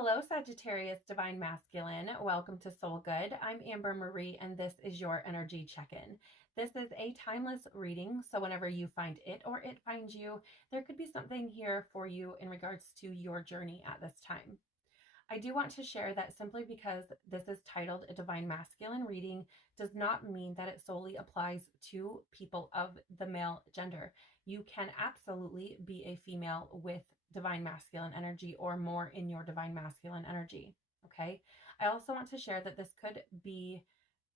Hello, Sagittarius, Divine Masculine. Welcome to Soul Good. I'm Amber Marie, and this is your energy check-in. This is a timeless reading, so whenever you find it or it finds you, there could be something here for you in regards to your journey at this time. I do want to share that simply because this is titled a Divine Masculine reading does not mean that it solely applies to people of the male gender. You can absolutely be a female with Divine Masculine energy or more in your Divine Masculine energy. Okay. I also want to share that this could be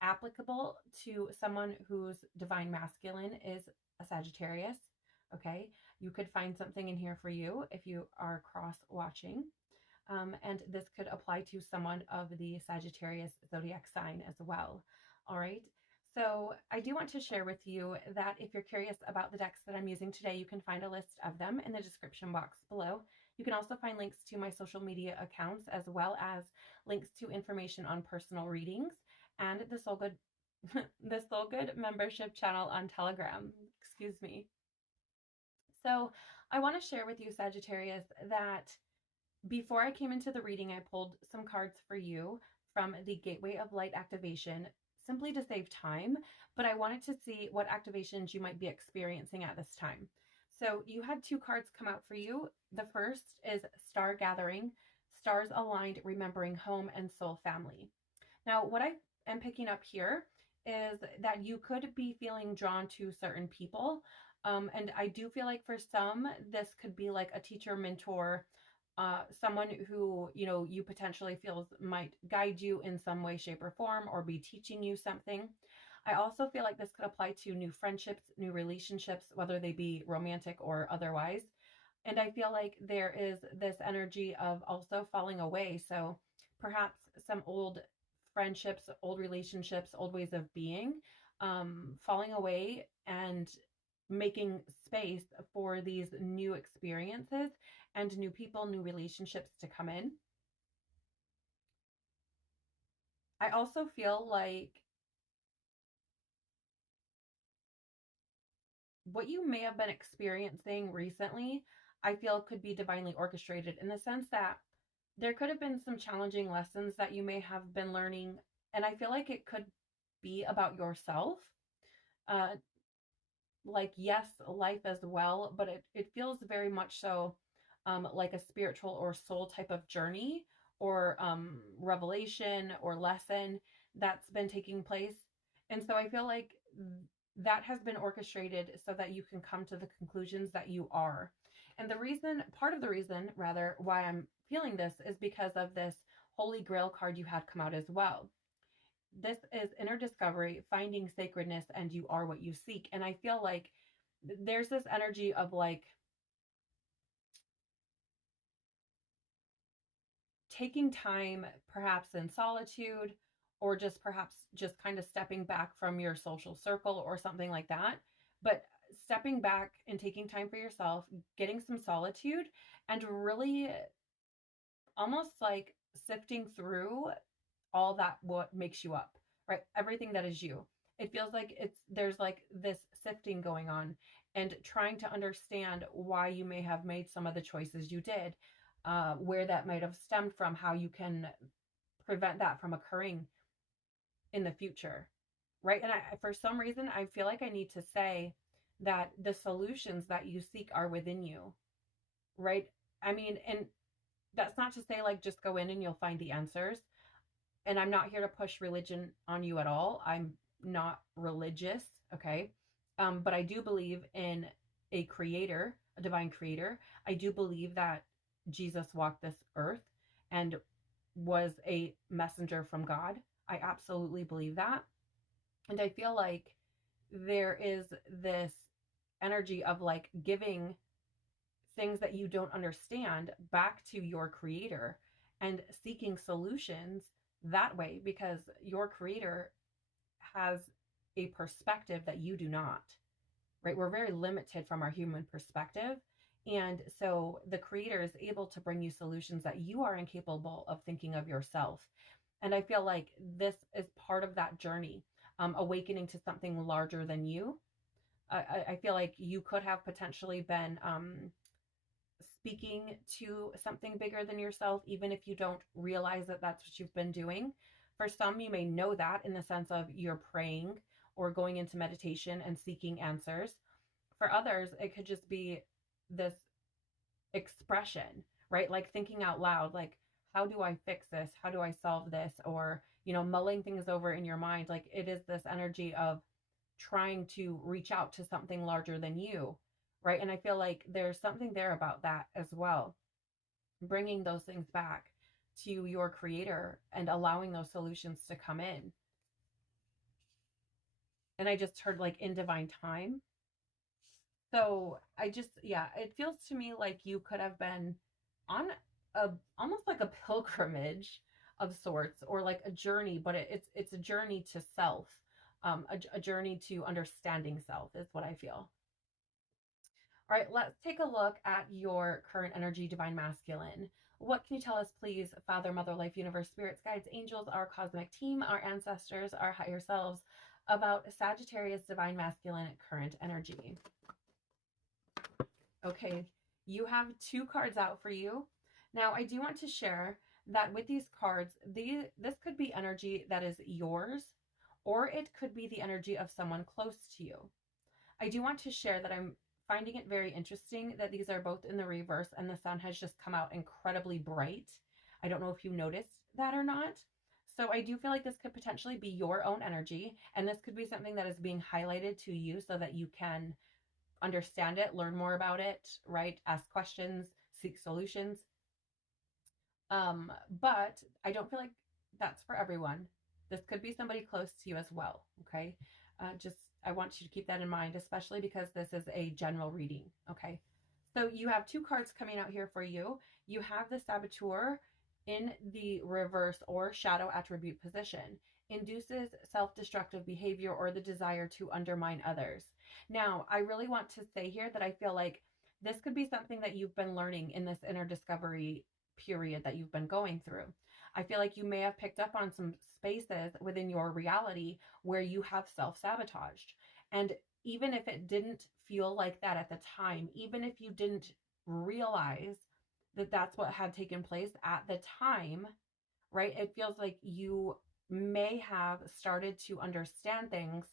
applicable to someone whose Divine Masculine is a Sagittarius. Okay. You could find something in here for you if you are cross watching. And this could apply to someone of the Sagittarius zodiac sign as well. All right. So I do want to share with you that if you're curious about the decks that I'm using today, you can find a list of them in the description box below. You can also find links to my social media accounts, as well as links to information on personal readings and the Soul Good, the Soul Good membership channel on Telegram. Excuse me. So I want to share with you, Sagittarius, that before I came into the reading, I pulled some cards for you from the Gateway of Light activation simply to save time, but I wanted to see what activations you might be experiencing at this time. So you had two cards come out for you. The first is Star Gathering, Stars Aligned, Remembering Home and Soul Family. Now, what I am picking up here is that you could be feeling drawn to certain people. And I do feel like for some, this could be like a teacher, mentor, someone who, you potentially feels might guide you in some way, shape, or form, or be teaching you something. I also feel like this could apply to new friendships, new relationships, whether they be romantic or otherwise. And I feel like there is this energy of also falling away. So perhaps some old friendships, old relationships, old ways of being, falling away and making space for these new experiences and new people, new relationships to come in. I also feel like what you may have been experiencing recently, I feel could be divinely orchestrated in the sense that there could have been some challenging lessons that you may have been learning. And I feel like it could be about yourself. Like, yes, life as well, but it feels very much so like a spiritual or soul type of journey or revelation or lesson that's been taking place. And so I feel like that has been orchestrated so that you can come to the conclusions that you are. And part of the reason rather, why I'm feeling this is because of this Holy Grail card you had come out as well. This is inner discovery, finding sacredness, and you are what you seek. And I feel like there's this energy of like taking time, perhaps in solitude, or just perhaps just kind of stepping back from your social circle or something like that. But stepping back and taking time for yourself, getting some solitude, and really almost like sifting through all that what makes you up, right? Everything that is you. It feels like there's like this sifting going on and trying to understand why you may have made some of the choices you did, where that might have stemmed from, how you can prevent that from occurring in the future, right? And for some reason, I feel like I need to say that the solutions that you seek are within you, right? I mean, and that's not to say like just go in and you'll find the answers. And I'm not here to push religion on you at all. I'm not religious, okay? But I do believe in a creator, a divine creator. I do believe that Jesus walked this earth and was a messenger from God. I absolutely believe that. And I feel like there is this energy of like giving things that you don't understand back to your creator and seeking solutions that way, because your creator has a perspective that you do not, right? We're very limited from our human perspective. And so the creator is able to bring you solutions that you are incapable of thinking of yourself. And I feel like this is part of that journey, awakening to something larger than you. I feel like you could have potentially been speaking to something bigger than yourself, even if you don't realize that that's what you've been doing. For some, you may know that in the sense of you're praying or going into meditation and seeking answers. For others, it could just be this expression, right? Like thinking out loud, like, how do I fix this? How do I solve this? Or, mulling things over in your mind. Like it is this energy of trying to reach out to something larger than you, right? And I feel like there's something there about that as well. Bringing those things back to your creator and allowing those solutions to come in. And I just heard like in divine time. So yeah, it feels to me like you could have been on almost like a pilgrimage of sorts, or like a journey, but it's a journey to self, a journey to understanding self is what I feel. All right, let's take a look at your current energy, divine masculine. What can you tell us, please, Father, Mother, Life, Universe, Spirits, Guides, Angels, our cosmic team, our ancestors, our higher selves, about Sagittarius, divine masculine, current energy? Okay, you have 2 cards out for you. Now, I do want to share that with these cards, this could be energy that is yours, or it could be the energy of someone close to you. I do want to share that I'm finding it very interesting that these are both in the reverse and the sun has just come out incredibly bright. I don't know if you noticed that or not. So I do feel like this could potentially be your own energy, and this could be something that is being highlighted to you so that you can understand it, learn more about it, right? Ask questions, seek solutions. But I don't feel like that's for everyone. This could be somebody close to you as well, okay? I want you to keep that in mind, especially because this is a general reading, okay? So you have 2 cards coming out here for you. You have the Saboteur in the reverse or shadow attribute position. Induces self-destructive behavior or the desire to undermine others. Now, I really want to say here that I feel like this could be something that you've been learning in this inner discovery period that you've been going through. I feel like you may have picked up on some spaces within your reality where you have self-sabotaged. And even if it didn't feel like that at the time, even if you didn't realize that that's what had taken place at the time, right? It feels like you may have started to understand things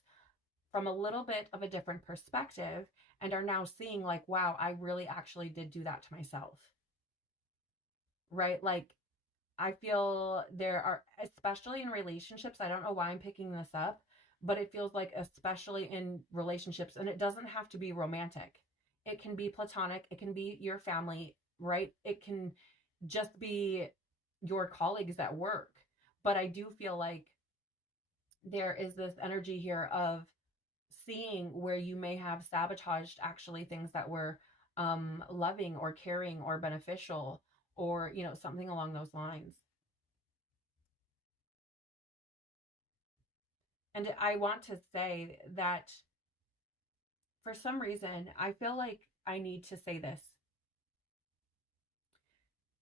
from a little bit of a different perspective and are now seeing like, wow, I really actually did do that to myself, right? Like I feel there are, especially in relationships, I don't know why I'm picking this up, but it feels like especially in relationships, and it doesn't have to be romantic. It can be platonic, it can be your family, right? It can just be your colleagues at work. But I do feel like there is this energy here of seeing where you may have sabotaged actually things that were loving or caring or beneficial, or something along those lines. And I want to say that for some reason I feel like I need to say this.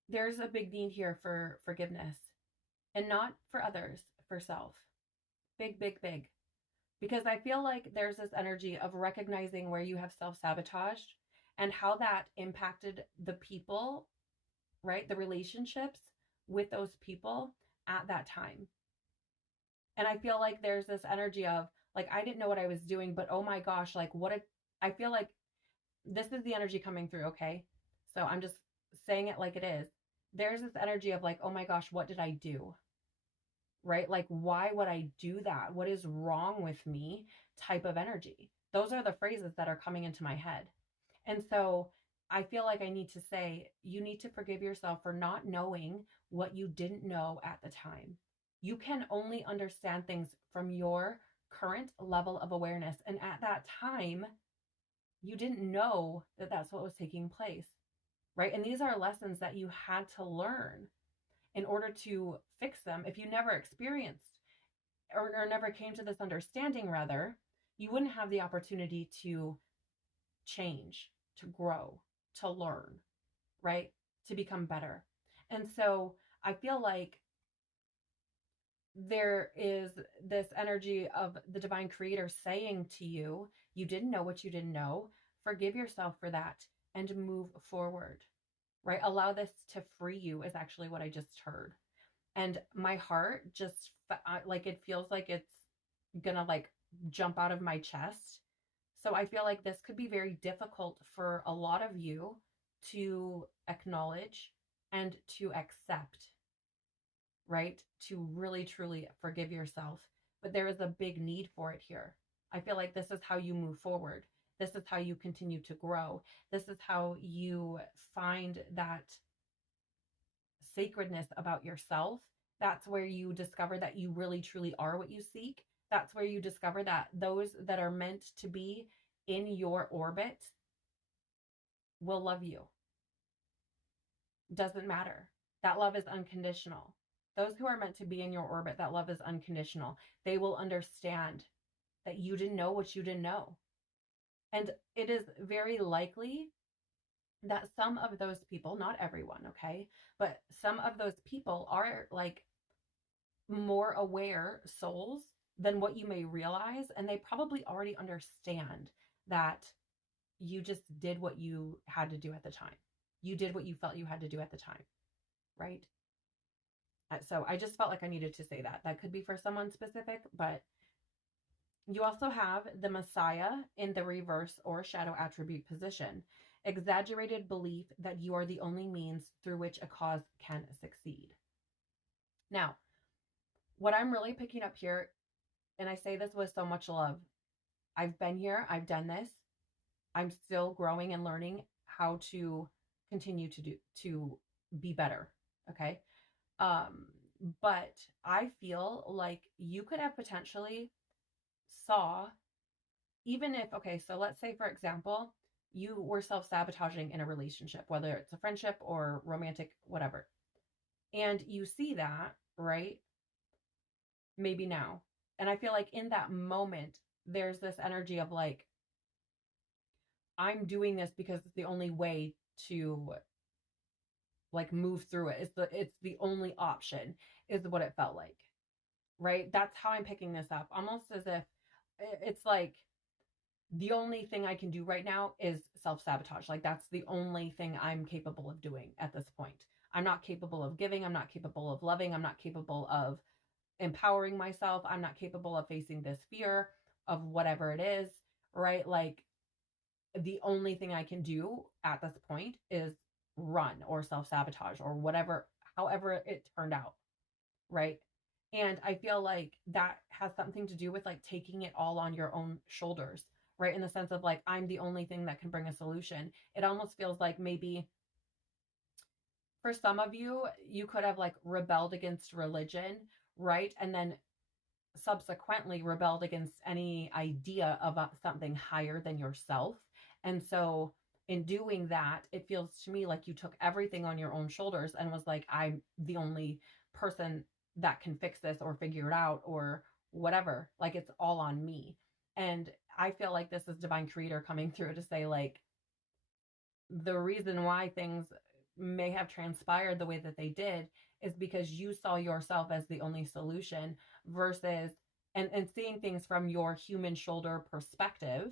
There's a big need here for forgiveness, and not for others, for self. Big, big, big. Because I feel like there's this energy of recognizing where you have self-sabotaged and how that impacted the people, right? The relationships with those people at that time. And I feel like there's this energy of like, I didn't know what I was doing, but oh my gosh, like I feel like this is the energy coming through, okay? So I'm just saying it like it is. There's this energy of like, oh my gosh, what did I do? Right? Like, why would I do that? What is wrong with me? Type of energy. Those are the phrases that are coming into my head. And so I feel like I need to say, you need to forgive yourself for not knowing what you didn't know at the time. You can only understand things from your current level of awareness. And at that time, you didn't know that that's what was taking place, right? And these are lessons that you had to learn in order to fix them. If you never experienced or never came to this understanding, rather, you wouldn't have the opportunity to change, to grow, to learn, right? To become better. And so I feel like there is this energy of the divine creator saying to you, you didn't know what you didn't know. Forgive yourself for that and move forward. right? Allow this to free you is actually what I just heard. And my heart just like, it feels like it's gonna like jump out of my chest. So I feel like this could be very difficult for a lot of you to acknowledge and to accept, right? To really truly forgive yourself. But there is a big need for it here. I feel like this is how you move forward. This is how you continue to grow. This is how you find that sacredness about yourself. That's where you discover that you really truly are what you seek. That's where you discover that those that are meant to be in your orbit will love you. Doesn't matter. That love is unconditional. Those who are meant to be in your orbit, that love is unconditional. They will understand that you didn't know what you didn't know. And it is very likely that some of those people, not everyone, okay, but some of those people are like more aware souls than what you may realize. And they probably already understand that you just did what you had to do at the time. You did what you felt you had to do at the time, right? So I just felt like I needed to say that. That could be for someone specific, but you also have the Messiah in the reverse or shadow attribute position. Exaggerated belief that you are the only means through which a cause can succeed. Now, what I'm really picking up here, and I say this with so much love, I've been here, I've done this. I'm still growing and learning how to continue to be better. Okay. But I feel like you could have potentially saw, even if, okay, so let's say, for example, you were self-sabotaging in a relationship, whether it's a friendship or romantic, whatever, and you see that, right? Maybe now. And I feel like in that moment, there's this energy of like, I'm doing this because it's the only way to like move through it. It's the only option, is what it felt like. Right? That's how I'm picking this up. Almost as if it's like the only thing I can do right now is self-sabotage. Like that's the only thing I'm capable of doing at this point. I'm not capable of giving, I'm not capable of loving, I'm not capable of empowering myself, I'm not capable of facing this fear of whatever it is, right? Like the only thing I can do at this point is run or self-sabotage or whatever, however it turned out, right? And I feel like that has something to do with like taking it all on your own shoulders, right? In the sense of like, I'm the only thing that can bring a solution. It almost feels like maybe for some of you, you could have like rebelled against religion, right? And then subsequently rebelled against any idea of something higher than yourself. And so in doing that, it feels to me like you took everything on your own shoulders and was like, I'm the only person that can fix this or figure it out or whatever. Like it's all on me. And I feel like this is divine creator coming through to say like, the reason why things may have transpired the way that they did is because you saw yourself as the only solution versus and seeing things from your human shoulder perspective,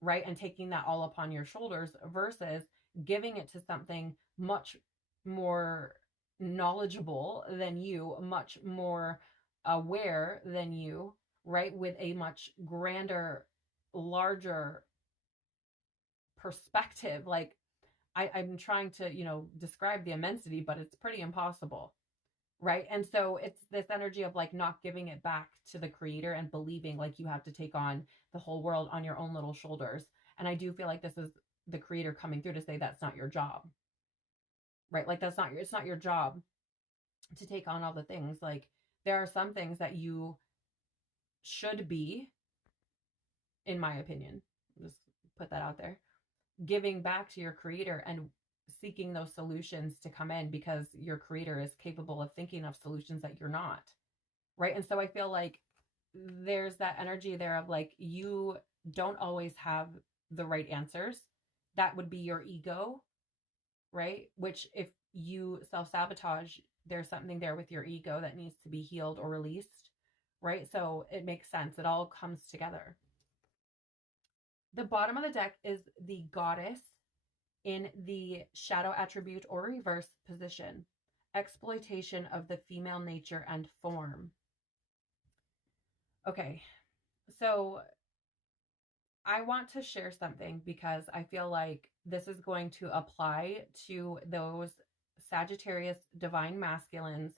right? And taking that all upon your shoulders versus giving it to something much more knowledgeable than you, much more aware than you, right? With a much grander, larger perspective. Like I'm trying to, describe the immensity, but it's pretty impossible. Right. And so it's this energy of like not giving it back to the creator and believing like you have to take on the whole world on your own little shoulders. And I do feel like this is the creator coming through to say that's not your job. Right. Like it's not your job to take on all the things. Like there are some things that you should be, in my opinion, just put that out there, giving back to your creator and seeking those solutions to come in because your creator is capable of thinking of solutions that you're not. Right. And so I feel like there's that energy there of like, you don't always have the right answers. That would be your ego. Right. Which if you self-sabotage, there's something there with your ego that needs to be healed or released. Right. So it makes sense. It all comes together. The bottom of the deck is the goddess in the shadow attribute or reverse position. Exploitation of the female nature and form. Okay, so I want to share something because I feel like this is going to apply to those Sagittarius divine masculines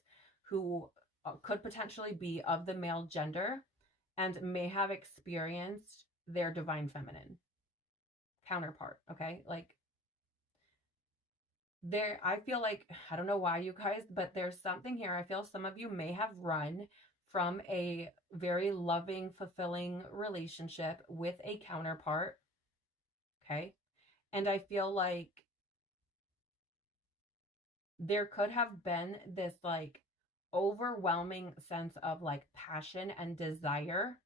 who could potentially be of the male gender and may have experienced their divine feminine counterpart. Okay, like there, I feel like, I don't know why, you guys, but there's something here. I feel some of you may have run from a very loving, fulfilling relationship with a counterpart. Okay. And I feel like there could have been this like overwhelming sense of like passion and desire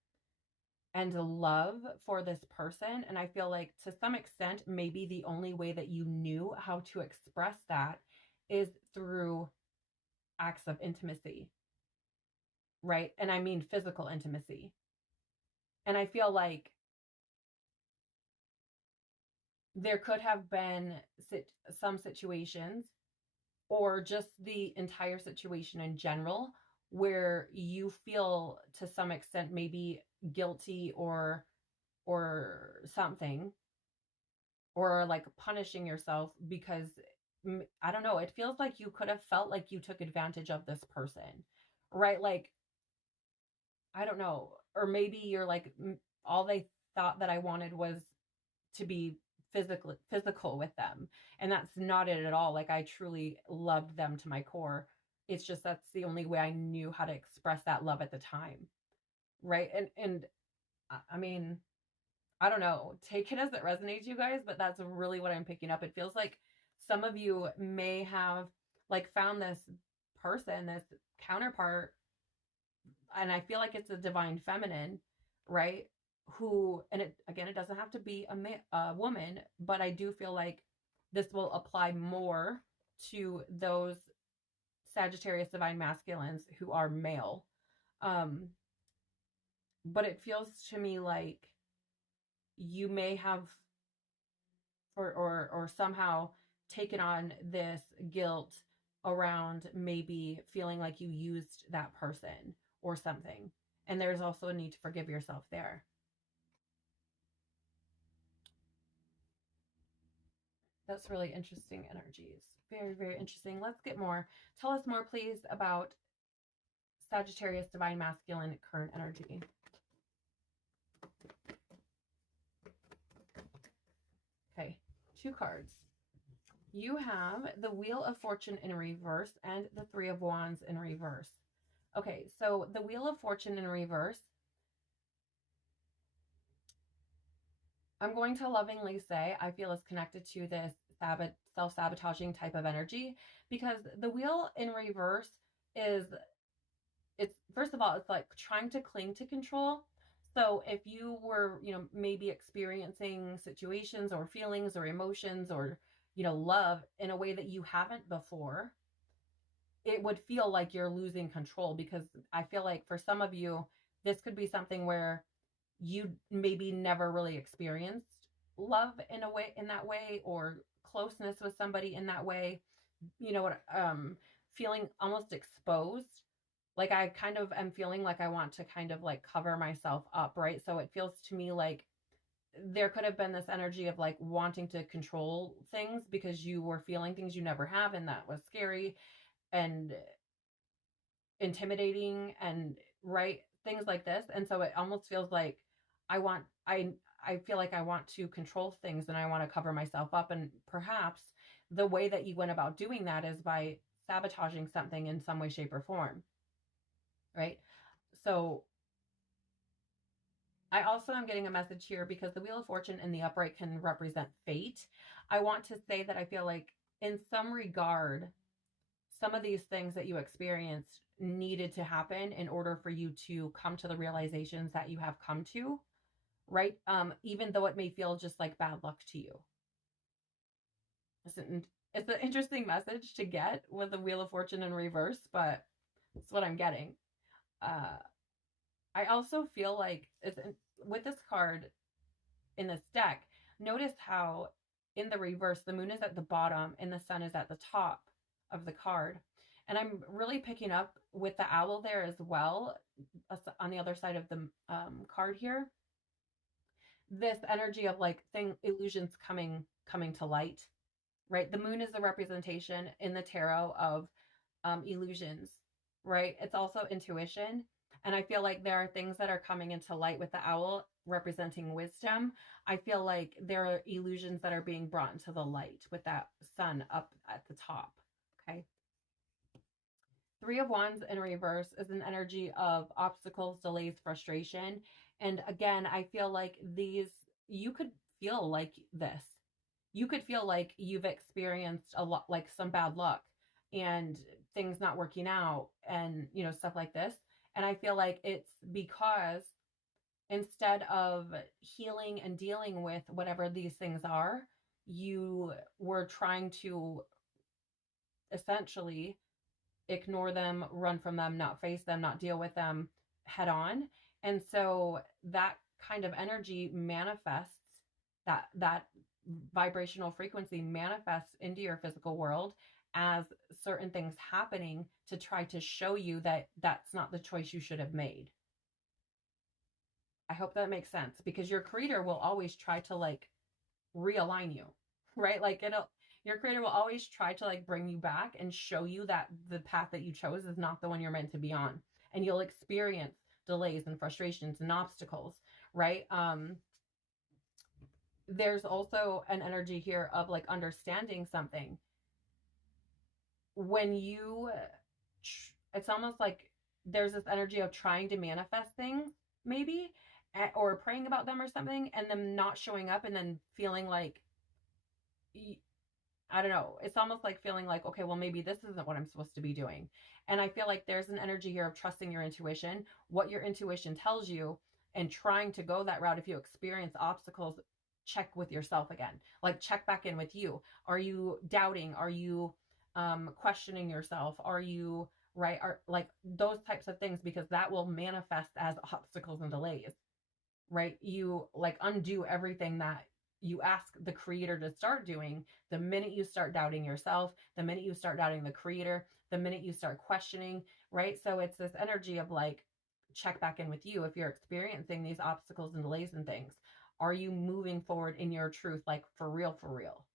and love for this person. And I feel like to some extent, maybe the only way that you knew how to express that is through acts of intimacy, right? And I mean physical intimacy. And I feel like there could have been some situations, or just the entire situation in general, where you feel to some extent maybe guilty or something, or like punishing yourself because I don't know, it feels like you could have felt like you took advantage of this person, right? Like, I don't know, or maybe you're like, all they thought that I wanted was to be physical with them, and that's not it at all. Like, I truly loved them to my core. It's just that's the only way I knew how to express that love at the time, right? And I mean, I don't know, take it as it resonates, you guys, but that's really what I'm picking up. It feels like some of you may have like found this person, this counterpart, and I feel like it's a divine feminine, right? Who, and it again, it doesn't have to be a woman, but I do feel like this will apply more to those Sagittarius divine masculines who are male. Um, but it feels to me like you may have or somehow taken on this guilt around maybe feeling like you used that person or something. And there's also a need to forgive yourself there. That's really interesting energies. Very, very interesting. Let's get more. Tell us more, please, about Sagittarius divine masculine current energy. Okay, 2 cards. You have the Wheel of Fortune in reverse and the Three of Wands in reverse. Okay, so the Wheel of Fortune in reverse, I'm going to lovingly say I feel is connected to this self-sabotaging type of energy, because the wheel in reverse is, it's, first of all, it's like trying to cling to control. So if you were, maybe experiencing situations or feelings or emotions or, love in a way that you haven't before, it would feel like you're losing control, because I feel like for some of you, this could be something where you maybe never really experienced love in that way, or closeness with somebody in that way. What, feeling almost exposed. Like, I kind of am feeling like I want to kind of like cover myself up, right? So it feels to me like there could have been this energy of like wanting to control things because you were feeling things you never have, and that was scary and intimidating, and right, things like this. And so it almost feels like I feel like I want to control things and I want to cover myself up, and perhaps the way that you went about doing that is by sabotaging something in some way, shape, or form, right? So I also am getting a message here, because the Wheel of Fortune in the upright can represent fate. I want to say that I feel like in some regard, some of these things that you experienced needed to happen in order for you to come to the realizations that you have come to, right? Even though it may feel just like bad luck to you. It's an interesting message to get with the Wheel of Fortune in reverse, but it's what I'm getting. I also feel like with this card in this deck, notice how in the reverse, the moon is at the bottom and the sun is at the top of the card. And I'm really picking up with the owl there as well, on the other side of the card here, this energy of like illusions coming to light, right? The moon is a representation in the tarot of illusions, right? It's also intuition. And I feel like there are things that are coming into light with the owl representing wisdom. I feel like there are illusions that are being brought into the light with that sun up at the top. Okay. Three of Wands in reverse is an energy of obstacles, delays, frustration. And again, I feel like you could feel like this. You could feel like you've experienced a lot, like some bad luck and things not working out and, stuff like this. And I feel like it's because instead of healing and dealing with whatever these things are, you were trying to essentially ignore them, run from them, not face them, not deal with them head on. And so that kind of energy manifests, that vibrational frequency manifests into your physical world as certain things happening to try to show you that that's not the choice you should have made. I hope that makes sense, because your creator will always try to like realign you, right? Like your creator will always try to like bring you back and show you that the path that you chose is not the one you're meant to be on. And you'll experience delays and frustrations and obstacles, right? There's also an energy here of like understanding something. When it's almost like there's this energy of trying to manifest things, maybe, or praying about them or something, and them not showing up, and then feeling like, I don't know, it's almost like feeling like, okay, well, maybe this isn't what I'm supposed to be doing. And I feel like there's an energy here of trusting your intuition, what your intuition tells you, and trying to go that route. If you experience obstacles, check with yourself again, like check back in with you. Are you doubting? Are you questioning yourself? Are you right? Are like those types of things, because that will manifest as obstacles and delays, right? You like undo everything that you ask the creator to start doing the minute you start doubting yourself, the minute you start doubting the creator, the minute you start questioning, right? So it's this energy of like, check back in with you. If you're experiencing these obstacles and delays and things, are you moving forward in your truth, like for real, for real?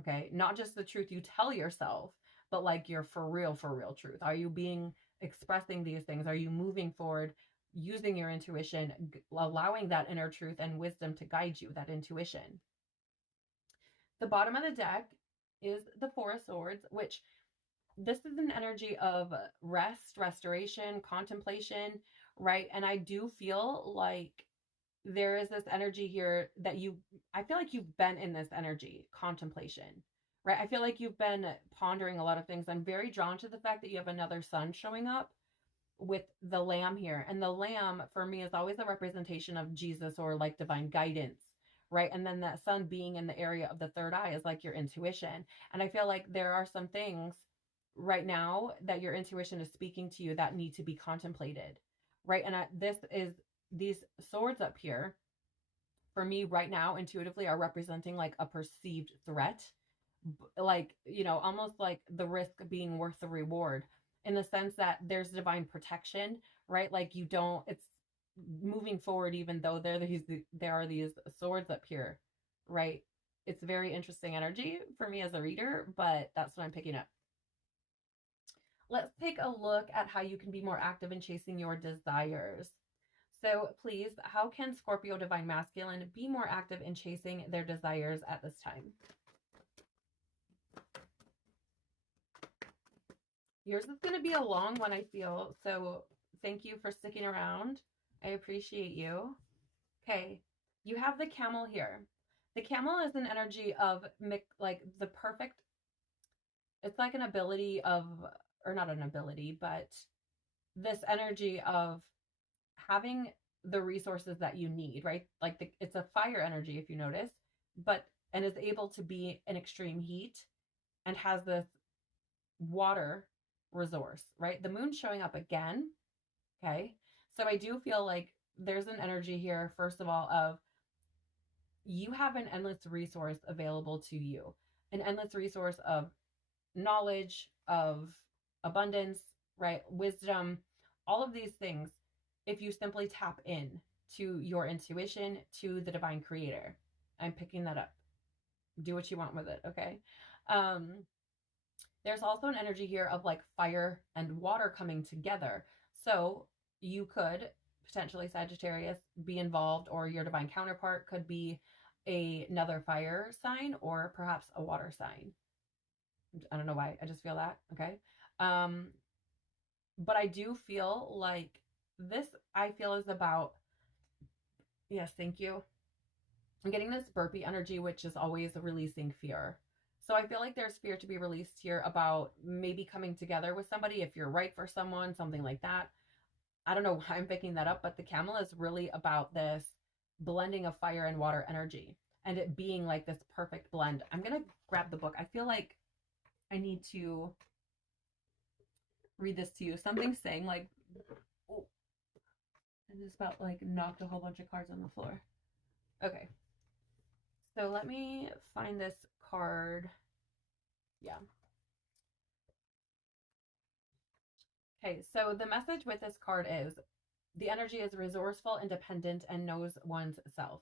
Okay. Not just the truth you tell yourself, but like your for real truth. Are you expressing these things? Are you moving forward using your intuition, allowing that inner truth and wisdom to guide you, that intuition? The bottom of the deck is the Four of Swords, which this is an energy of rest, restoration, contemplation, right? And I do feel like there is this energy here that I feel like you've been in this energy, contemplation, right? I feel like you've been pondering a lot of things. I'm very drawn to the fact that you have another sun showing up with the lamb here. And the lamb for me is always a representation of Jesus or like divine guidance, right? And then that sun being in the area of the third eye is like your intuition. And I feel like there are some things right now that your intuition is speaking to you that need to be contemplated, right? And these swords up here for me right now intuitively are representing like a perceived threat, like, almost like the risk being worth the reward, in the sense that there's divine protection, right? Like it's moving forward even though there are these swords up here, right? It's very interesting energy for me as a reader, but that's what I'm picking up. Let's take a look at how you can be more active in chasing your desires. So please, how can Scorpio Divine Masculine be more active in chasing their desires at this time? Yours is going to be a long one, I feel. So thank you for sticking around. I appreciate you. Okay. You have the camel here. The camel is an energy of like the perfect, it's like an ability of, or not an ability, but this energy of having the resources that you need, right? Like it's a fire energy, if you notice, and is able to be in extreme heat and has this water resource, right? The moon's showing up again. Okay. So I do feel like there's an energy here, first of all, of you have an endless resource available to you, an endless resource of knowledge, of abundance, right? Wisdom, all of these things, if you simply tap in to your intuition, to the divine creator. I'm picking that up. Do what you want with it, okay? Um, there's also an energy here of like fire and water coming together. So you could potentially, Sagittarius, be involved, or your divine counterpart could be another fire sign or perhaps a water sign. I don't know why. I just feel that. Okay. Um, but I do feel like this, I feel is about, yes, thank you. I'm getting this burpee energy, which is always releasing fear. So I feel like there's fear to be released here about maybe coming together with somebody if you're right for someone, something like that. I don't know why I'm picking that up, but the camel is really about this blending of fire and water energy and it being like this perfect blend. I'm going to grab the book. I feel like I need to read this to you. Something saying like, oh, I just about like knocked a whole bunch of cards on the floor. Okay. So let me find this card. Yeah. Okay, so the message with this card is the energy is resourceful, independent, and knows one's self.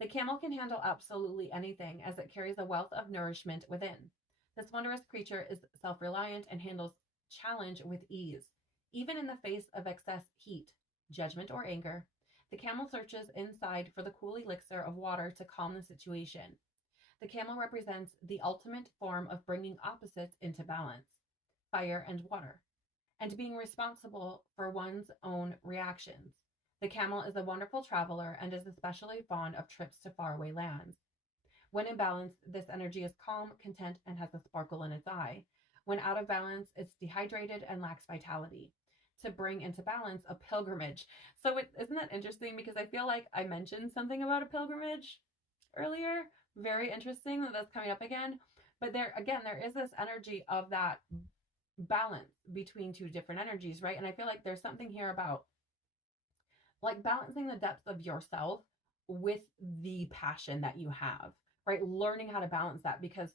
The camel can handle absolutely anything as it carries a wealth of nourishment within. This wondrous creature is self-reliant and handles challenge with ease. Even in the face of excess heat, judgment, or anger, the camel searches inside for the cool elixir of water to calm the situation. The camel represents the ultimate form of bringing opposites into balance, fire and water, and being responsible for one's own reactions. The camel is a wonderful traveler and is especially fond of trips to faraway lands. When in balance, this energy is calm, content, and has a sparkle in its eye. When out of balance, it's dehydrated and lacks vitality. To bring into balance a pilgrimage. So isn't that interesting? Because I feel like I mentioned something about a pilgrimage earlier. Very interesting that that's coming up again. But there is this energy of that balance between two different energies, right? And I feel like there's something here about like balancing the depth of yourself with the passion that you have, right? Learning how to balance that, because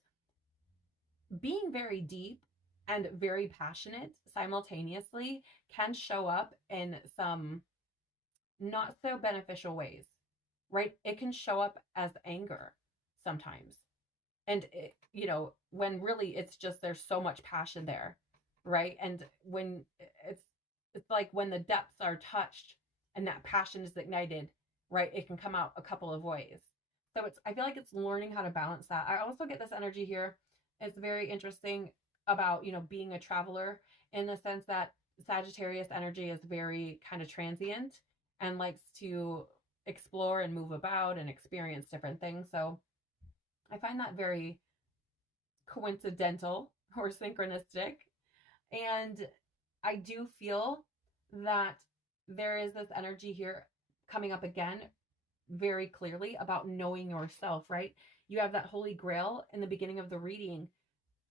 being very deep and very passionate simultaneously can show up in some not so beneficial ways, right? It can show up as anger sometimes. And, when really it's just there's so much passion there, right? And when it's like when the depths are touched and that passion is ignited, right? It can come out a couple of ways. So I feel like it's learning how to balance that. I also get this energy here. It's very interesting about, being a traveler in the sense that Sagittarius energy is very kind of transient and likes to explore and move about and experience different things. So I find that very coincidental or synchronistic. And I do feel that there is this energy here coming up again very clearly about knowing yourself, right? You have that holy grail in the beginning of the reading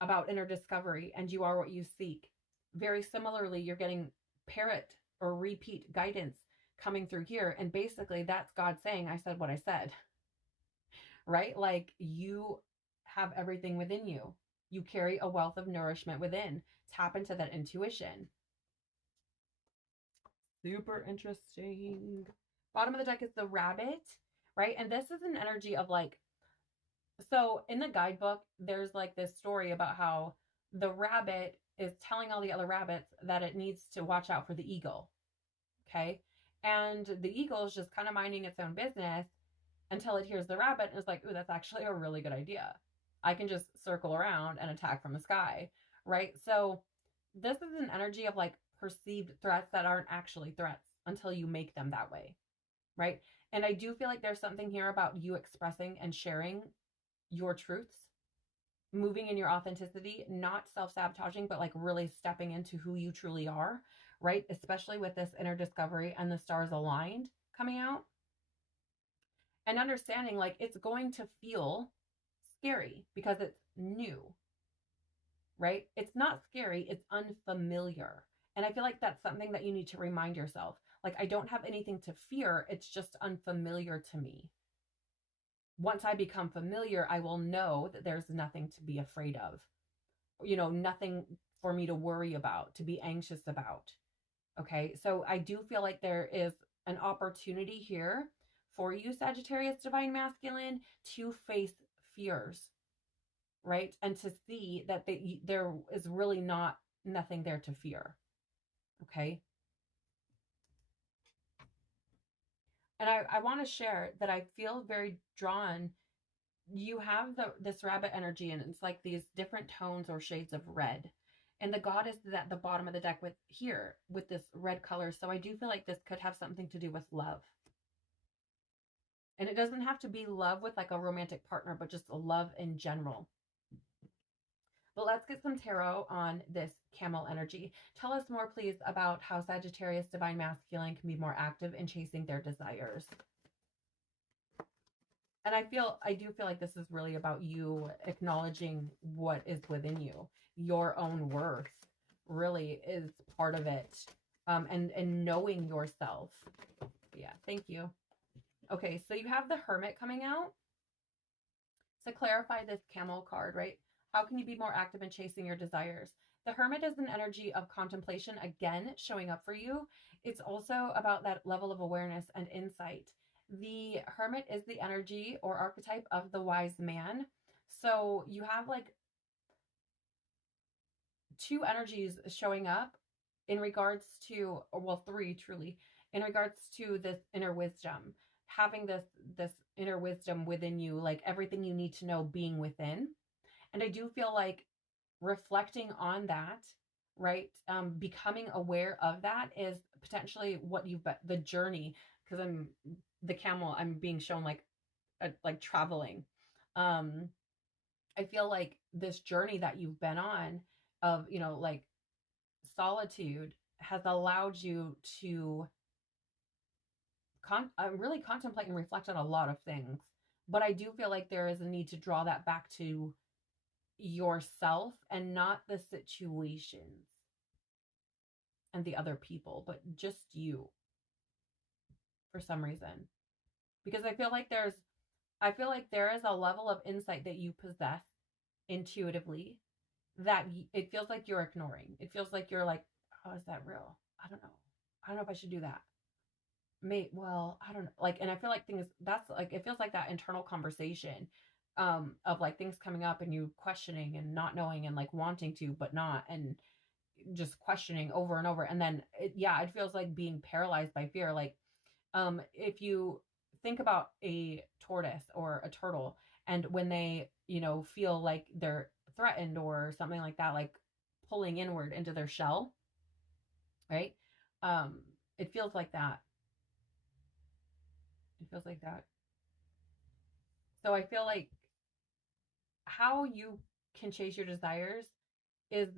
about inner discovery, and you are what you seek. Very similarly, you're getting parrot or repeat guidance coming through here. And basically that's God saying, I said what I said, right? Like you have everything within you. You carry a wealth of nourishment within. Tap into that intuition. Super interesting. Bottom of the deck is the rabbit, right? And this is an energy of like, so in the guidebook, there's like this story about how the rabbit is telling all the other rabbits that it needs to watch out for the eagle. Okay. And the eagle is just kind of minding its own business until it hears the rabbit and is like, ooh, that's actually a really good idea. I can just circle around and attack from the sky, right? So this is an energy of like perceived threats that aren't actually threats until you make them that way, right? And I do feel like there's something here about you expressing and sharing your truths, moving in your authenticity, not self-sabotaging, but like really stepping into who you truly are, right? Especially with this inner discovery and the stars aligned coming out. And understanding like it's going to feel scary because it's new, right? It's not scary, it's unfamiliar. And I feel like that's something that you need to remind yourself. Like, I don't have anything to fear, it's just unfamiliar to me. once I become familiar, I will know that there's nothing to be afraid of, nothing for me to worry about, to be anxious about. Okay. So I do feel like there is an opportunity here for you, Sagittarius Divine Masculine, to face fears, right? And to see that there is really nothing there to fear. Okay. And I want to share that I feel very drawn. You have this rabbit energy, and it's like these different tones or shades of red. And the goddess is at the bottom of the deck with this red color. So I do feel like this could have something to do with love. And it doesn't have to be love with like a romantic partner, but just love in general. But let's get some tarot on this camel energy. Tell us more, please, about how Sagittarius Divine Masculine can be more active in chasing their desires. And I do feel like this is really about you acknowledging what is within you. Your own worth really is part of it. And knowing yourself. Yeah, thank you. Okay, so you have the Hermit coming out. To clarify this camel card, right? How can you be more active in chasing your desires? The Hermit is an energy of contemplation, again, showing up for you. It's also about that level of awareness and insight. The Hermit is the energy or archetype of the wise man. So you have like two energies showing up in regards to, well, three truly, in regards to this inner wisdom, having this inner wisdom within you, like everything you need to know being within. And I do feel like reflecting on that, right? Becoming aware of that is potentially what you've got, the journey, because I'm the camel, I'm being shown like traveling. I feel like this journey that you've been on of, like solitude has allowed you to really contemplate and reflect on a lot of things. But I do feel like there is a need to draw that back to yourself and not the situations and the other people, but just you for some reason. Because I feel like there is a level of insight that you possess intuitively that it feels like you're ignoring. It feels like you're like, oh, is that real? I don't know. I don't know if I should do that. I don't know. Like, and I feel like that's like, it feels like that internal conversation of like things coming up and you questioning and not knowing and like wanting to, but not, and just questioning over and over. And then it feels like being paralyzed by fear. Like, if you think about a tortoise or a turtle, and when they, feel like they're threatened or something like that, like pulling inward into their shell, right? It feels like that. It feels like that. So I feel like how you can chase your desires is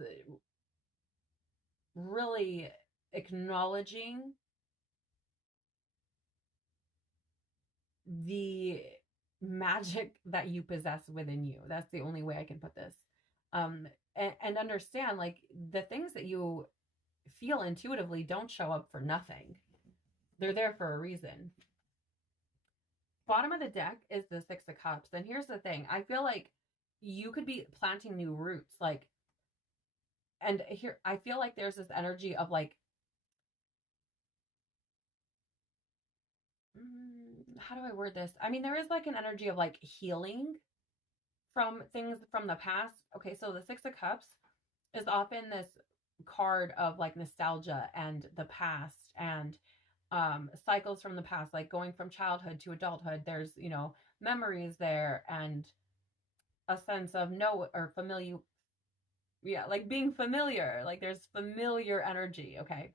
really acknowledging the magic that you possess within you. That's the only way I can put this. And understand like the things that you feel intuitively don't show up for nothing. They're there for a reason. Bottom of the deck is the Six of Cups. And here's the thing. I feel like you could be planting new roots. Like, and here, I feel like there's this energy of like, how do I word this? I mean, there is like an energy of like healing from things from the past. Okay, so the Six of Cups is often this card of like nostalgia and the past and cycles from the past, like going from childhood to adulthood. There's, memories there and a sense of familiar. Yeah, like being familiar. Like there's familiar energy, okay?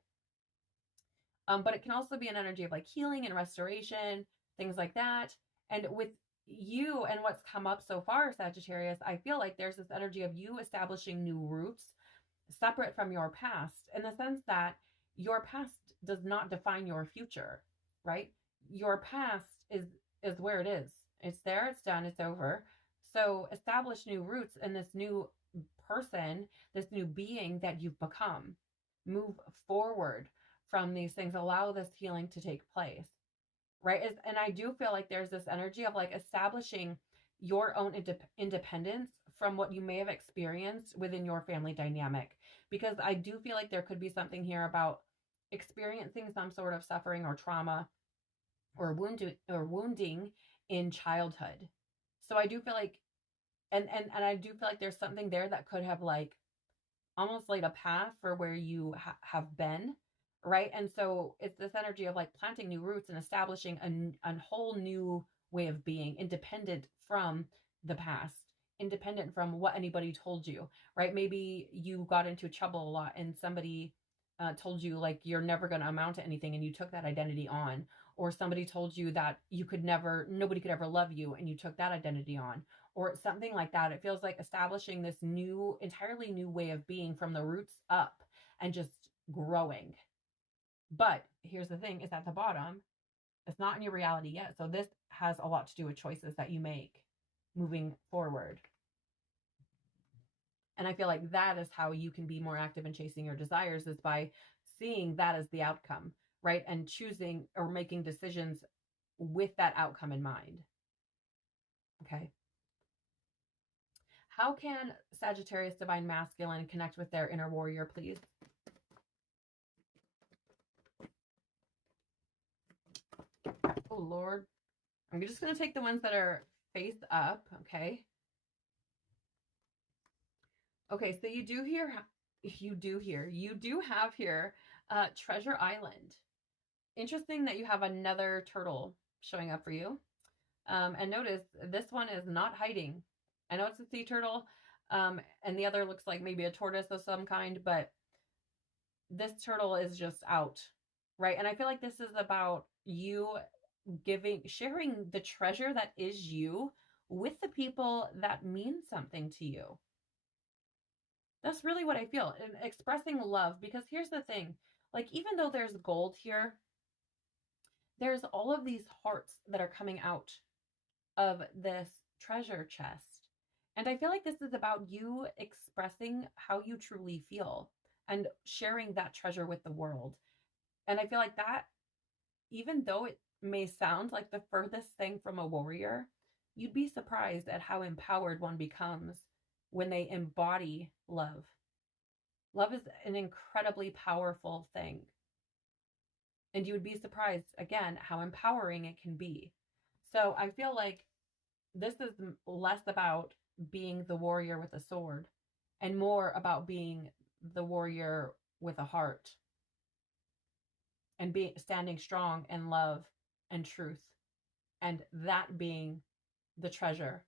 But it can also be an energy of like healing and restoration, things like that. And with you and what's come up so far, Sagittarius, I feel like there's this energy of you establishing new roots separate from your past, in the sense that your past does not define your future, right? Your past is where it is. It's there, it's done, it's over. So establish new roots in this new person, this new being that you've become. Move forward from these things. Allow this healing to take place, right? And I do feel like there's this energy of like establishing your own independence from what you may have experienced within your family dynamic. Because I do feel like there could be something here about experiencing some sort of suffering or trauma or wounding in childhood. So I do feel like, and I do feel like there's something there that could have like almost laid a path for where you have been, right? And so it's this energy of like planting new roots and establishing a whole new way of being, independent from the past, independent from what anybody told you, right? Maybe you got into trouble a lot and somebody told you like you're never going to amount to anything and you took that identity on, or somebody told you that nobody could ever love you and you took that identity on, or something like that. It feels like establishing this entirely new way of being from the roots up and just growing. But here's the thing, is at the bottom, it's not in your reality yet. So this has a lot to do with choices that you make moving forward. And I feel like that is how you can be more active in chasing your desires, is by seeing that as the outcome, right? And choosing or making decisions with that outcome in mind. Okay. How can Sagittarius Divine Masculine connect with their inner warrior, please? Oh, Lord. I'm just going to take the ones that are face up, okay? Okay, so you do have here Treasure Island. Interesting that you have another turtle showing up for you. And notice this one is not hiding. I know it's a sea turtle, and the other looks like maybe a tortoise of some kind, but this turtle is just out, right? And I feel like this is about you sharing the treasure that is you with the people that mean something to you. That's really what I feel, and expressing love. Because here's the thing, like, even though there's gold here, there's all of these hearts that are coming out of this treasure chest. And I feel like this is about you expressing how you truly feel and sharing that treasure with the world. And I feel like that, even though it may sound like the furthest thing from a warrior, you'd be surprised at how empowered one becomes when they embody love. Love is an incredibly powerful thing. And you would be surprised, again, how empowering it can be. So I feel like this is less about being the warrior with a sword and more about being the warrior with a heart and standing strong in love and truth, and that being the treasure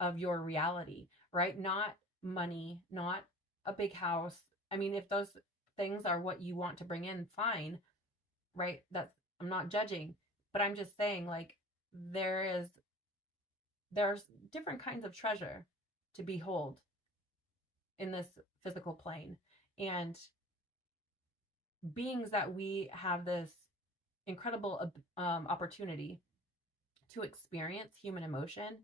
of your reality, right? Not money, not a big house. I mean, if those things are what you want to bring in, fine, right? I'm not judging, but I'm just saying, like, there's different kinds of treasure to behold in this physical plane. And beings that we have this incredible opportunity to experience human emotion,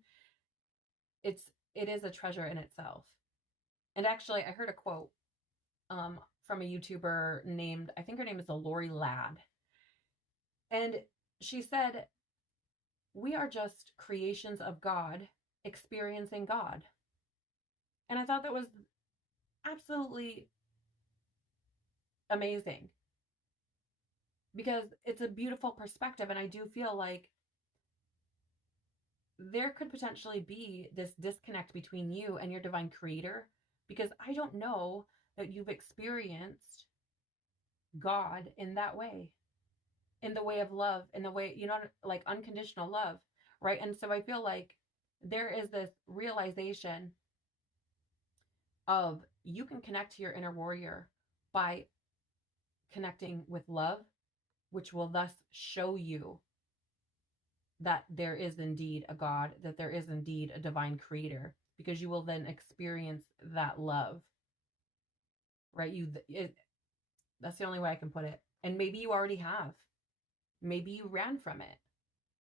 it is a treasure in itself. And actually, I heard a quote from a YouTuber named, I think her name is Lori Ladd. And she said, "We are just creations of God experiencing God." And I thought that was absolutely amazing, because it's a beautiful perspective. And I do feel like there could potentially be this disconnect between you and your divine creator, because I don't know that you've experienced God in that way, in the way of love, in the way, like unconditional love, right? And so I feel like there is this realization of you can connect to your inner warrior by connecting with love, which will thus show you that there is indeed a God, that there is indeed a divine creator, because you will then experience that love, right? That's the only way I can put it. And maybe you already have. Maybe you ran from it.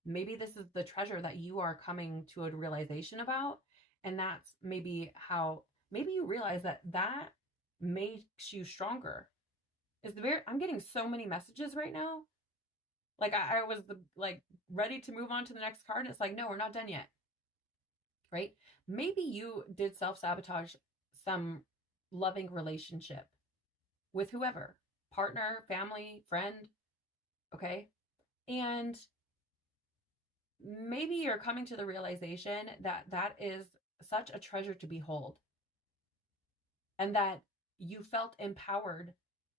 Maybe this is the treasure that you are coming to a realization about. And that's maybe you realize that makes you stronger. I'm getting so many messages right now Like I was like ready to move on to the next card. And it's like, no, we're not done yet. Right? Maybe you did self-sabotage some loving relationship with whoever, partner, family, friend, okay? And maybe you're coming to the realization that that is such a treasure to behold, and that you felt empowered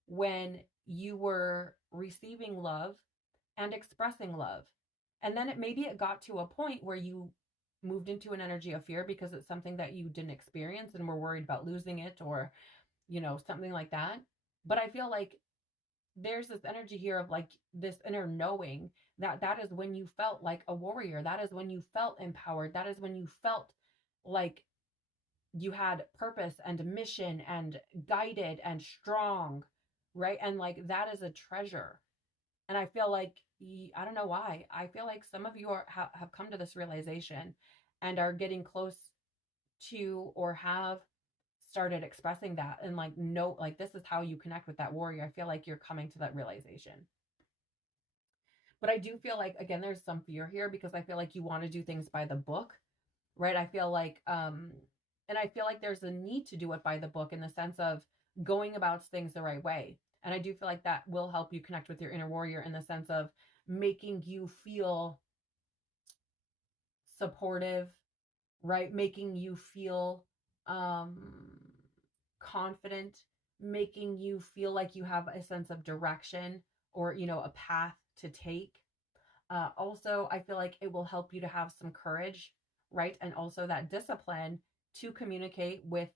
when you were receiving love and expressing love. And then maybe it got to a point where you moved into an energy of fear because it's something that you didn't experience and were worried about losing it, or, something like that. But I feel like there's this energy here of like this inner knowing that that is when you felt like a warrior. That is when you felt empowered. That is when you felt like you had purpose and mission and guided and strong, right? And like that is a treasure. And I feel like, I don't know why, I feel like some of you have come to this realization and are getting close to, or have started expressing that, and like, no, like this is how you connect with that warrior. I feel like you're coming to that realization. But I do feel like, again, there's some fear here because I feel like you want to do things by the book, right? I feel like, and I feel like there's a need to do it by the book in the sense of going about things the right way. And I do feel like that will help you connect with your inner warrior in the sense of making you feel supportive, right? Making you feel confident, making you feel like you have a sense of direction, or, a path to take. Also, I feel like it will help you to have some courage, right? And also that discipline to communicate with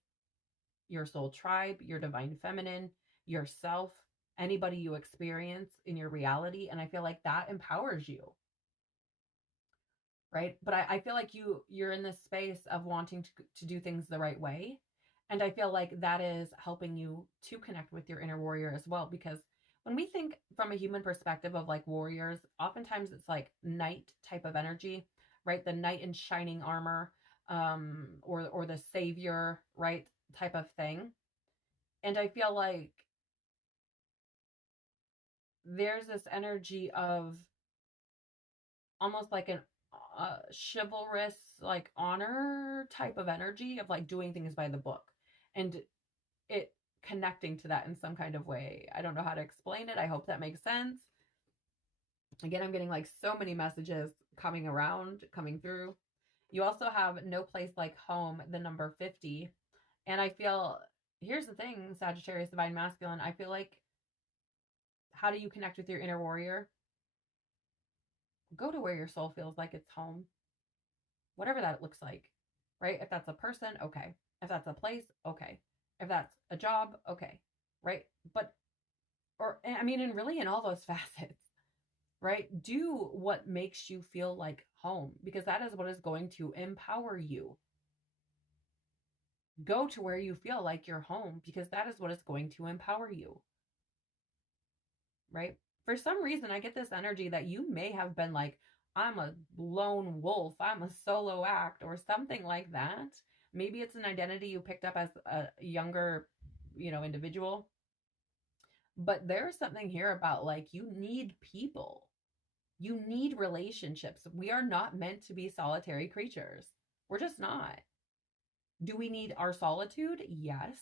your soul tribe, your divine feminine, yourself, anybody you experience in your reality. And I feel like that empowers you, right? But I feel like you're in this space of wanting to do things the right way. And I feel like that is helping you to connect with your inner warrior as well. Because when we think from a human perspective of like warriors, oftentimes it's like knight type of energy, right? The knight in shining armor, or the savior, right? Type of thing. And I feel like there's this energy of almost like an chivalrous, like honor type of energy of like doing things by the book, and it connecting to that in some kind of way. I don't know how to explain it. I hope that makes sense. Again, I'm getting like so many messages coming through. You also have no place like home, the number 50. And I feel, here's the thing, Sagittarius, divine masculine, I feel like, how do you connect with your inner warrior? Go to where your soul feels like it's home, whatever that looks like, right? If that's a person, okay. If that's a place, okay. If that's a job, okay, right? But, or, I mean, and really in all those facets, right? Do what makes you feel like home, because that is what is going to empower you. Go to where you feel like you're home, because that is what is going to empower you, right? For some reason, I get this energy that you may have been like, I'm a lone wolf, I'm a solo act, or something like that. Maybe it's an identity you picked up as a younger, individual. But there's something here about like, you need people. You need relationships. We are not meant to be solitary creatures. We're just not. Do we need our solitude? Yes.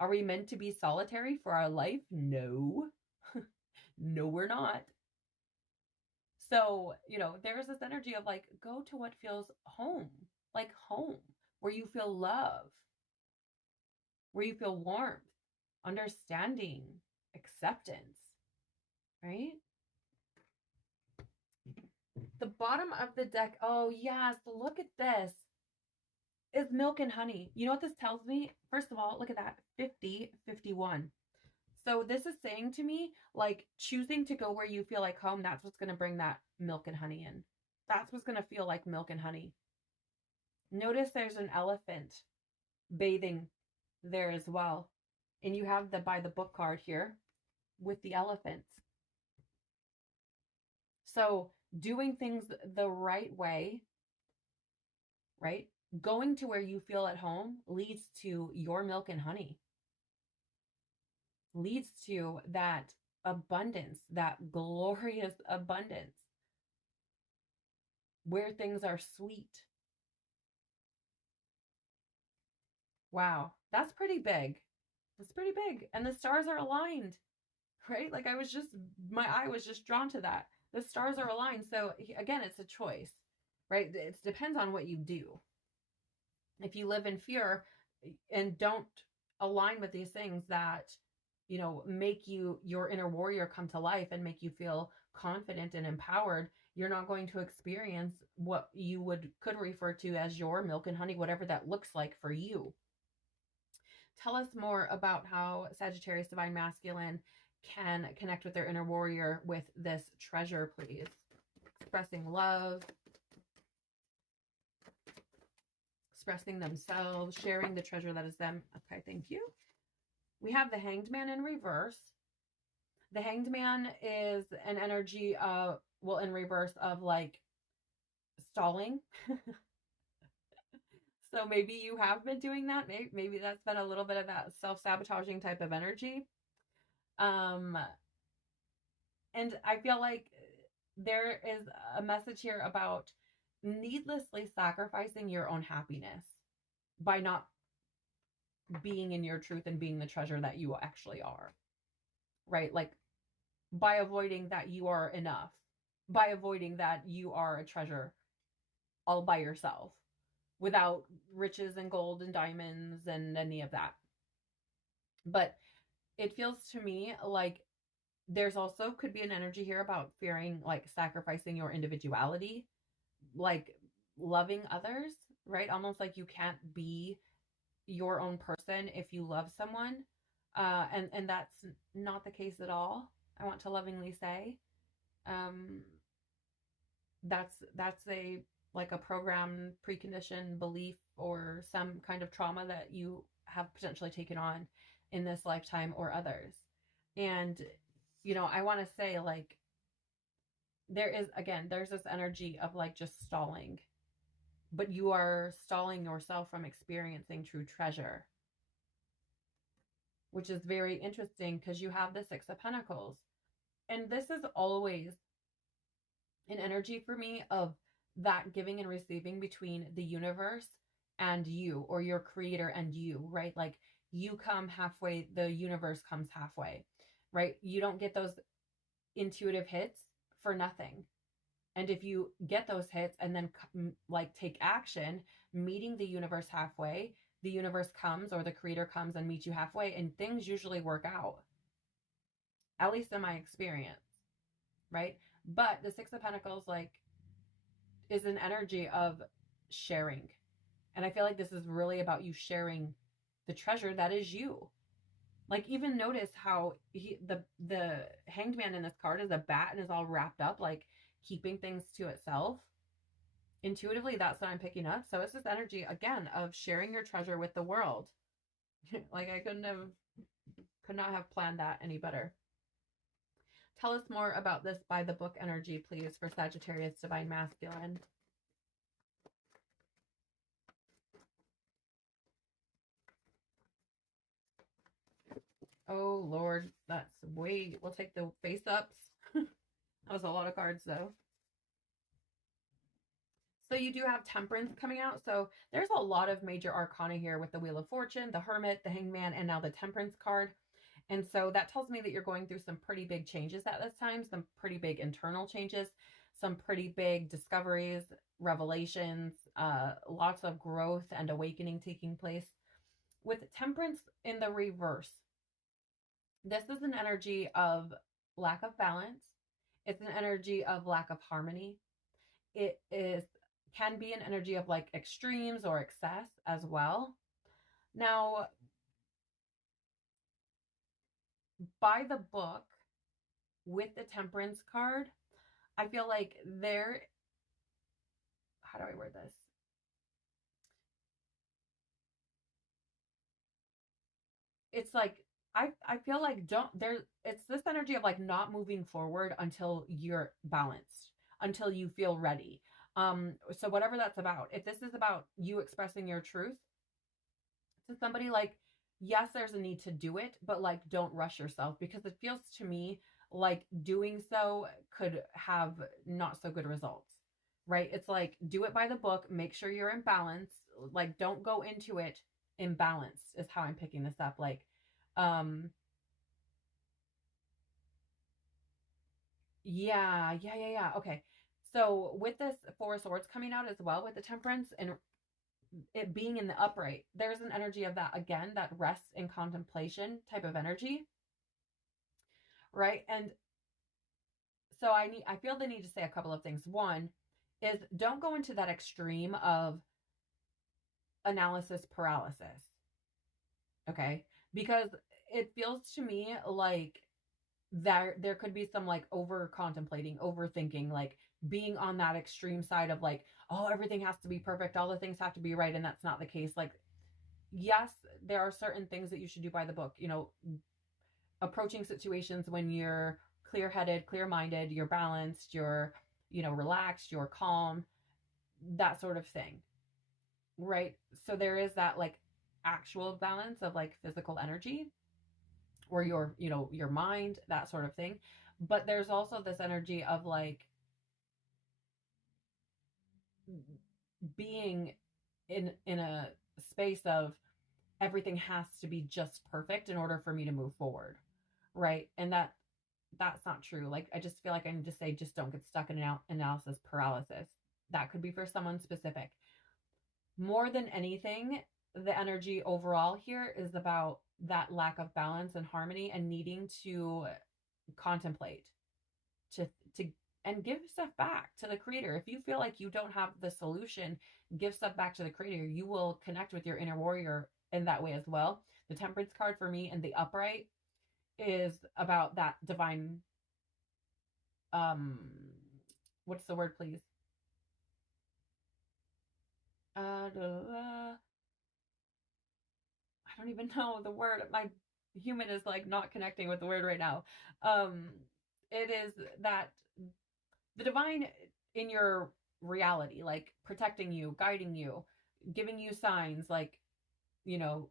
Are we meant to be solitary for our life? No. No, we're not. So, there's this energy of like, go to what feels home, like home, where you feel love, where you feel warmth, understanding, acceptance, right? The bottom of the deck, oh yes, look at this, is milk and honey. You know what this tells me? First of all, look at that, 50, 51. So this is saying to me, like, choosing to go where you feel like home, that's what's going to bring that milk and honey in. That's what's going to feel like milk and honey. Notice there's an elephant bathing there as well. And you have the by the book card here with the elephants. So doing things the right way, right? Going to where you feel at home leads to your milk and honey. Leads to that abundance, that glorious abundance where things are sweet. Wow, that's pretty big. That's pretty big. And the stars are aligned, right? Like my eye was just drawn to that. The stars are aligned. So again, it's a choice, right? It depends on what you do. If you live in fear and don't align with these things that, make your inner warrior come to life and make you feel confident and empowered, you're not going to experience what you could refer to as your milk and honey, whatever that looks like for you. Tell us more about how Sagittarius Divine Masculine can connect with their inner warrior with this treasure, please. Expressing love, expressing themselves, sharing the treasure that is them. Okay, thank you. We have the Hanged Man in reverse. The Hanged Man is an energy of, well, in reverse of like stalling. So maybe you have been doing that. Maybe that's been a little bit of that self-sabotaging type of energy. And I feel like there is a message here about needlessly sacrificing your own happiness by not being in your truth and being the treasure that you actually are, right? Like by avoiding that you are enough, by avoiding that you are a treasure all by yourself without riches and gold and diamonds and any of that. But it feels to me like there's also could be an energy here about fearing like sacrificing your individuality, like loving others, right? Almost like you can't be your own person if you love someone. And that's not the case at all. I want to lovingly say, that's a like a programmed preconditioned belief or some kind of trauma that you have potentially taken on in this lifetime or others. And I want to say like there's this energy of like just stalling, but you are stalling yourself from experiencing true treasure, which is very interesting because you have the Six of Pentacles. And this is always an energy for me of that giving and receiving between the universe and you, or your creator and you, right? Like you come halfway, the universe comes halfway, right? You don't get those intuitive hits for nothing. And if you get those hits and then like take action, meeting the universe halfway, the universe comes or the creator comes and meets you halfway, and things usually work out, at least in my experience, right? But the Six of Pentacles like is an energy of sharing. And I feel like this is really about you sharing the treasure that is you. Like even notice how the Hanged Man in this card is a bat and is all wrapped up, like keeping things to itself. Intuitively, that's what I'm picking up. So it's this energy again of sharing your treasure with the world. Like I could not have planned that any better. Tell us more about this by the book energy, please, for Sagittarius Divine Masculine. Oh, Lord, we'll take the face ups. That was a lot of cards, though. So you do have Temperance coming out. So there's a lot of major arcana here with the Wheel of Fortune, the Hermit, the Hanged Man, and now the Temperance card. And so that tells me that you're going through some pretty big changes at this time, some pretty big internal changes, some pretty big discoveries, revelations, lots of growth and awakening taking place. With Temperance in the reverse, this is an energy of lack of balance. It's an energy of lack of harmony. It can be an energy of like extremes or excess as well. Now, by the book with the Temperance card, I feel like how do I word this? It's like I feel like it's this energy of like not moving forward until you're balanced, until you feel ready. So whatever that's about, if this is about you expressing your truth to somebody, like yes, there's a need to do it, but like, don't rush yourself, because it feels to me like doing so could have not so good results, right? It's like, do it by the book, make sure you're in balance. Like, don't go into it imbalanced, is how I'm picking this up. Like, um, yeah. Okay. So with this Four of Swords coming out as well with the Temperance and it being in the upright, there's an energy of that again, that rest and contemplation type of energy, right? And so I feel the need to say a couple of things. One is, don't go into that extreme of analysis paralysis. Okay? Because it feels to me like there could be some like over contemplating, overthinking, like being on that extreme side of like, oh, everything has to be perfect, all the things have to be right, and that's not the case. Like, yes, there are certain things that you should do by the book, approaching situations when you're clear-headed, clear-minded, you're balanced, you're, relaxed, you're calm, that sort of thing, right? So there is that like actual balance of like physical energy, or your mind, that sort of thing. But there's also this energy of like being in a space of everything has to be just perfect in order for me to move forward, right? And that's not true. Like, I just feel like I need to say, just don't get stuck in analysis paralysis. That could be for someone specific. More than anything, the energy overall here is about that lack of balance and harmony and needing to contemplate, to and give stuff back to the creator. If you feel like you don't have the solution, give stuff back to the creator. You will connect with your inner warrior in that way as well. The Temperance card for me and the upright is about that divine, um what's the word, please? I don't even know the word. My human is like not connecting with the word right now. um it is that the divine in your reality, like protecting you, guiding you, giving you signs, like, you know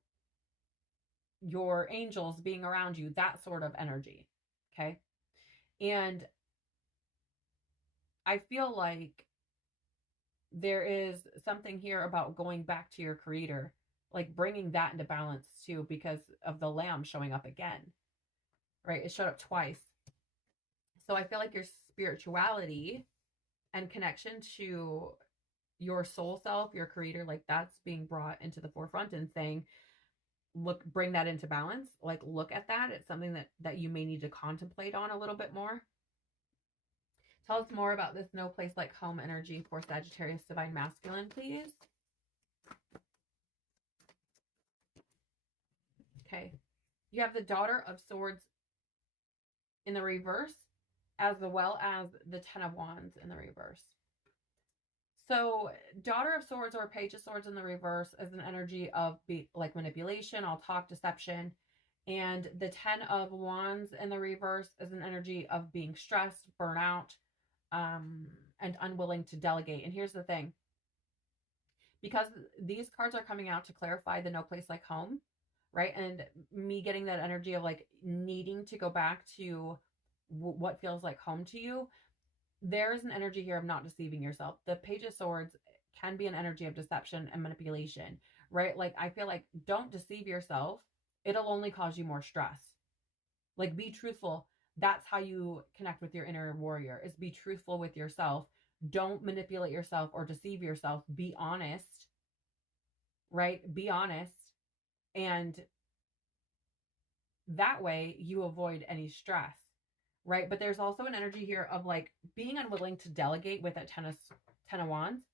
your angels being around you, that sort of energy. Okay. And I feel like there is something here about going back to your creator, like bringing that into balance too, because of the lamb showing up again, right? It showed up twice. So I feel like your spirituality and connection to your soul self, your creator, like that's being brought into the forefront and saying, look, bring that into balance. Like, look at that. It's something that you may need to contemplate on a little bit more. Tell us more about this no place like home energy for Sagittarius Divine Masculine, please. Okay. You have the Daughter of Swords in the reverse, as well as the Ten of Wands in the reverse. So Daughter of Swords or Page of Swords in the reverse is an energy of like manipulation, I'll talk, deception. And the Ten of Wands in the reverse is an energy of being stressed, burnout, and unwilling to delegate. And here's the thing. Because these cards are coming out to clarify the no place like home, right? And me getting that energy of like needing to go back to what feels like home to you. There's an energy here of not deceiving yourself. The Page of Swords can be an energy of deception and manipulation, right? Like, I feel like, don't deceive yourself. It'll only cause you more stress. Like, be truthful. That's how you connect with your inner warrior, is be truthful with yourself. Don't manipulate yourself or deceive yourself. Be honest, right? Be honest. And that way you avoid any stress, right? But there's also an energy here of like being unwilling to delegate with a Ten of Wands.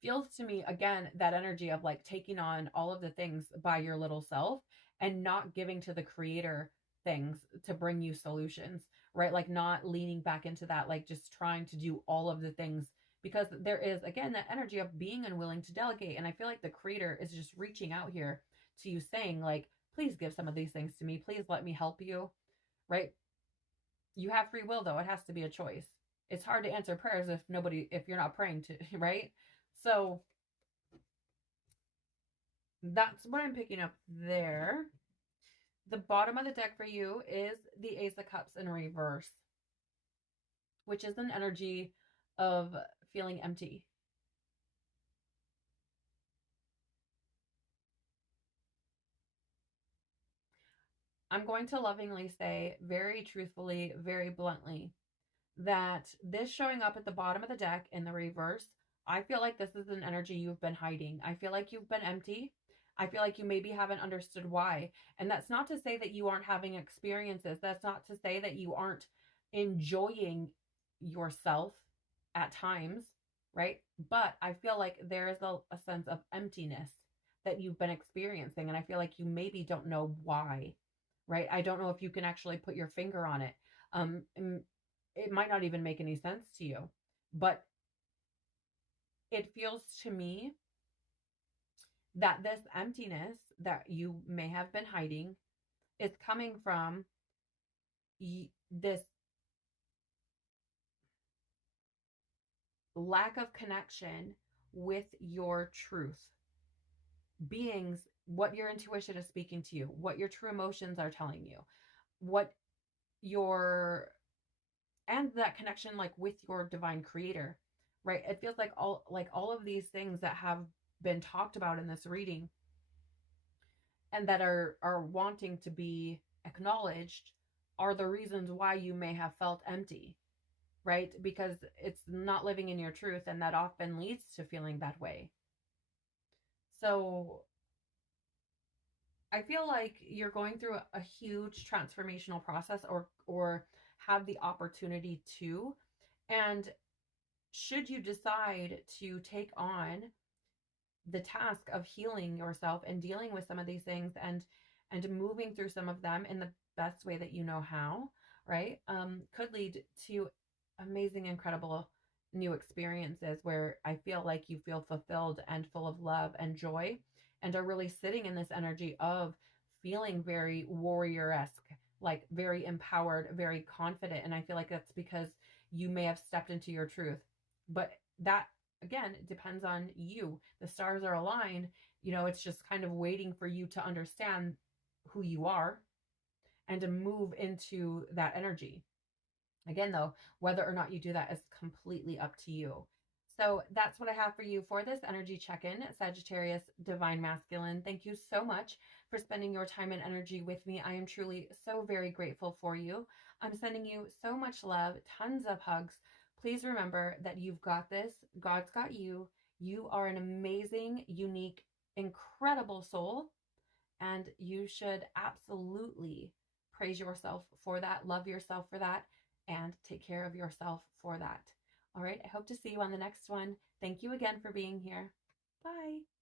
Feels to me, again, that energy of like taking on all of the things by your little self and not giving to the creator things to bring you solutions, right? Like, not leaning back into that, like just trying to do all of the things, because there is, again, that energy of being unwilling to delegate. And I feel like the creator is just reaching out here to you saying like, please give some of these things to me. Please let me help you, right? You have free will, though. It has to be a choice. It's hard to answer prayers if you're not praying to, right? So That's what I'm picking up there. The bottom of the deck for you is the Ace of Cups in reverse, which is an energy of feeling empty. I'm going to lovingly say, very truthfully, very bluntly, that this showing up at the bottom of the deck in the reverse, I feel like this is an energy you've been hiding. I feel like you've been empty. I feel like you maybe haven't understood why. And that's not to say that you aren't having experiences. That's not to say that you aren't enjoying yourself at times, right? But I feel like there is a sense of emptiness that you've been experiencing. And I feel like you maybe don't know why, right? I don't know if you can actually put your finger on it. It might not even make any sense to you, but it feels to me that this emptiness that you may have been hiding is coming from this lack of connection with your truth. Beings, what your intuition is speaking to you, what your true emotions are telling you, what your, and that connection like with your divine creator, right? It feels like all of these things that have been talked about in this reading and that are wanting to be acknowledged are the reasons why you may have felt empty, right? Because it's not living in your truth, and that often leads to feeling that way. So I feel like you're going through a huge transformational process, or have the opportunity to. And should you decide to take on the task of healing yourself and dealing with some of these things and moving through some of them in the best way that you know how, right? Could lead to amazing, incredible new experiences where I feel like you feel fulfilled and full of love and joy, and are really sitting in this energy of feeling very warrior-esque, like very empowered, very confident. And I feel like that's because you may have stepped into your truth. But that, again, it depends on you. The stars are aligned. It's just kind of waiting for you to understand who you are and to move into that energy. Again, though, whether or not you do that is completely up to you. So that's what I have for you for this energy check-in, Sagittarius Divine Masculine. Thank you so much for spending your time and energy with me. I am truly so very grateful for you. I'm sending you so much love, tons of hugs. Please remember that you've got this. God's got you. You are an amazing, unique, incredible soul, and you should absolutely praise yourself for that, love yourself for that, and take care of yourself for that. All right, I hope to see you on the next one. Thank you again for being here. Bye.